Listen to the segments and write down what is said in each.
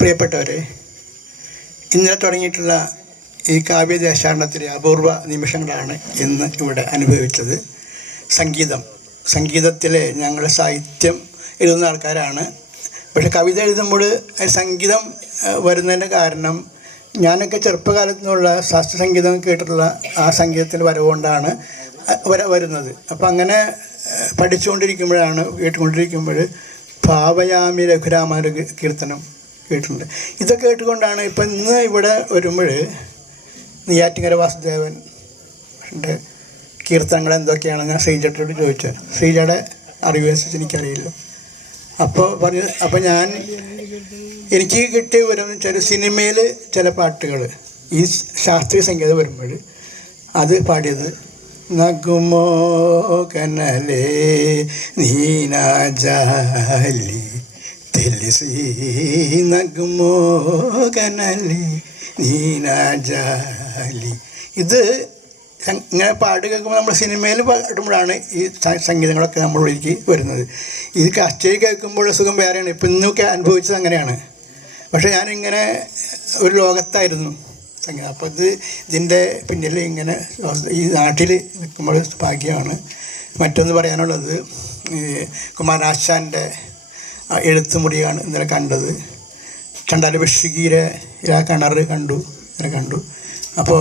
പ്രിയപ്പെട്ടവരെ, ഇന്നലെ തുടങ്ങിയിട്ടുള്ള ഈ കാവ്യദേശാടനത്തിലെ അപൂർവ നിമിഷങ്ങളാണ് ഇന്ന് ഇവിടെ അനുഭവിച്ചത്. സംഗീതത്തിലെ ഞങ്ങൾ സാഹിത്യം എഴുതുന്ന ആൾക്കാരാണ്. പക്ഷെ കവിത എഴുതുമ്പോൾ സംഗീതം വരുന്നതിൻ്റെ കാരണം ഞാനൊക്കെ ചെറുപ്പകാലത്തു നിന്നുള്ള ശാസ്ത്രീയ സംഗീതം കേട്ടിട്ടുള്ള ആ സംഗീതത്തിൻ്റെ വരവുകൊണ്ടാണ് വരുന്നത്. അപ്പം അങ്ങനെ പഠിച്ചുകൊണ്ടിരിക്കുമ്പോഴാണ് കേട്ടുകൊണ്ടിരിക്കുമ്പോൾ ഭാവയാമി രഘുരാമ കീർത്തനം കേട്ടിട്ടുണ്ട്. ഇതൊക്കെ കേട്ടുകൊണ്ടാണ് ഇപ്പം ഇന്ന് ഇവിടെ വരുമ്പോൾ നെയ്യാറ്റിൻകര വാസുദേവൻ്റെ കീർത്തനങ്ങൾ എന്തൊക്കെയാണ് ഞാൻ ശ്രീജയോട് ചോദിച്ചത്. ശ്രീജയുടെ അറിവനുസരിച്ച് എനിക്കറിയില്ല. അപ്പോൾ എനിക്ക് കിട്ടിയ വിവരം വെച്ചാൽ സിനിമയിൽ ചില പാട്ടുകൾ ഈ ശാസ്ത്രീയ സംഗീതം വരുമ്പോൾ അത് പാടിയത് നഗുമോ കനലേ നീനാജാലി തെലിസി നഗുമോ കനലി നീനാജാലി. ഇത് ഇങ്ങനെ പാട്ട് കേൾക്കുമ്പോൾ നമ്മൾ സിനിമയിൽ പാടുമ്പോഴാണ് ഈ സംഗീതങ്ങളൊക്കെ നമ്മളിലേക്ക് വരുന്നത്. ഇത് കച്ചേരി കേൾക്കുമ്പോഴുള്ള സുഖം വേറെയാണ്. ഇപ്പം ഇന്നൊക്കെ അനുഭവിച്ചത് അങ്ങനെയാണ്. പക്ഷേ ഞാനിങ്ങനെ ഒരു ലോകത്തായിരുന്നു സംഗീതം. അപ്പോൾ ഇതിൻ്റെ പിന്നിൽ ഇങ്ങനെ ഈ നാട്ടിൽ നിൽക്കുമ്പോൾ ഭാഗ്യമാണ്. മറ്റൊന്ന് പറയാനുള്ളത്, കുമാരാശാൻ്റെ എഴുത്തുമുറിയാണ് ഇന്നലെ കണ്ടത്. ചണ്ടാല ബഷീരെ കിണർ ഇന്നലെ കണ്ടു. അപ്പോൾ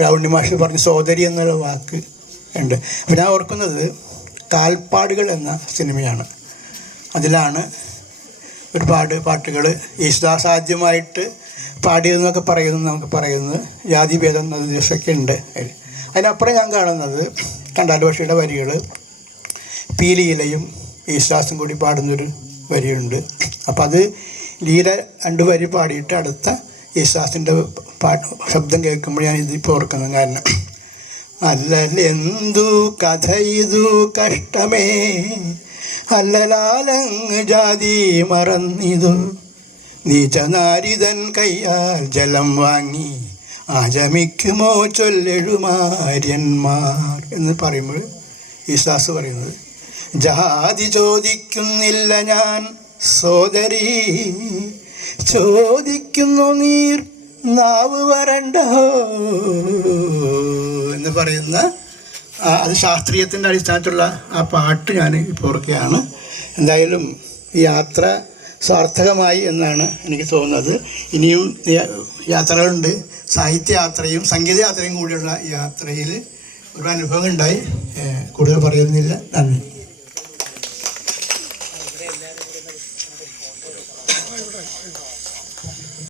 രാവുണ്ണി മാഷ് പറഞ്ഞ സോദരി എന്നൊരു വാക്ക് ഉണ്ട്. അപ്പോൾ ഞാൻ ഓർക്കുന്നത് കാൽപ്പാടുകൾ എന്ന സിനിമയാണ്. അതിലാണ് ഒരുപാട് പാട്ടുകൾ യേശുദാസ് ആദ്യമായിട്ട് പാടിയതെന്നൊക്കെ നമുക്ക് പറയുന്നത് ജാതിഭേദം എന്ന ദിവസമൊക്കെ ഉണ്ട്. അതിനപ്പുറം ഞാൻ കാണുന്നത് ചണ്ടാല ബഷീരുടെ വരികൾ പീലിയിലയും യേശുദാസും കൂടി പാടുന്നൊരു വരിയുണ്ട്. അപ്പം അത് ലീല 2 വരി പാടിയിട്ട് അടുത്ത യേശുദാസിൻ്റെ ശബ്ദം കേൾക്കുമ്പോൾ ഞാൻ ഇതിപ്പോൾ ഓർക്കുന്നത്. കാരണം അല്ലലെന്തു കഥ ഇതു കഷ്ടമേ അല്ലലാലങ്ങ് ജാതി മറന്നിതു നീചനാരിതൻ കയ്യാൽ ജലം വാങ്ങി ആചമിക്കുമോ ചൊല്ലെഴുമാര്യന്മാർ എന്ന് പറയുമ്പോൾ യേശുദാസ് പറയുന്നത് ജാതി ചോദിക്കുന്നില്ല ഞാൻ സോദരി ചോദിക്കുന്നു നീർ നാവ് വരണ്ടോ എന്ന് പറയുന്ന അത് ശാസ്ത്രീയത്തിൻ്റെ അടിസ്ഥാനത്തിലുള്ള ആ പാട്ട് ഞാൻ ഇപ്പോൾ ഓർക്കുകയാണ്. എന്തായാലും ഈ യാത്ര സാർത്ഥകമായി എന്നാണ് എനിക്ക് തോന്നുന്നത്. ഇനിയും യാത്രകളുണ്ട്. സാഹിത്യയാത്രയും സംഗീതയാത്രയും കൂടിയുള്ള യാത്രയിൽ ഒരു അനുഭവം ഉണ്ടായി. കൂടുതൽ പറയുന്നില്ല. നന്ദി.